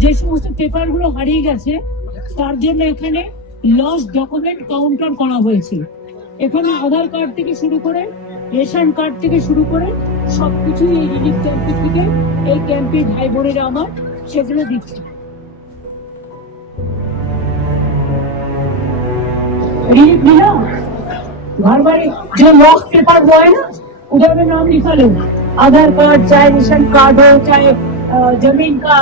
যে সমস্ত পেপার গুলো হারিয়ে গেছে তার জন্য এখানে লস ডকুমেন্ট কাউন্টার করা হয়েছে এখানে আধার কার্ড থেকে শুরু করে রেশন কার্ড থেকে শুরু করে সবকিছুই এই রিলিফ ক্যাম্পের থেকে এই ক্যাম্পে ভাই বোনেরা আমার সেগুলো দিচ্ছে রিলিফ मिला घर बारी जो लॉस्ट पेपर वो है ना उधर में नाम लिखा लो आधार कार्ड चाहे रेशन कार्ड हो चाहे अ, जमीन का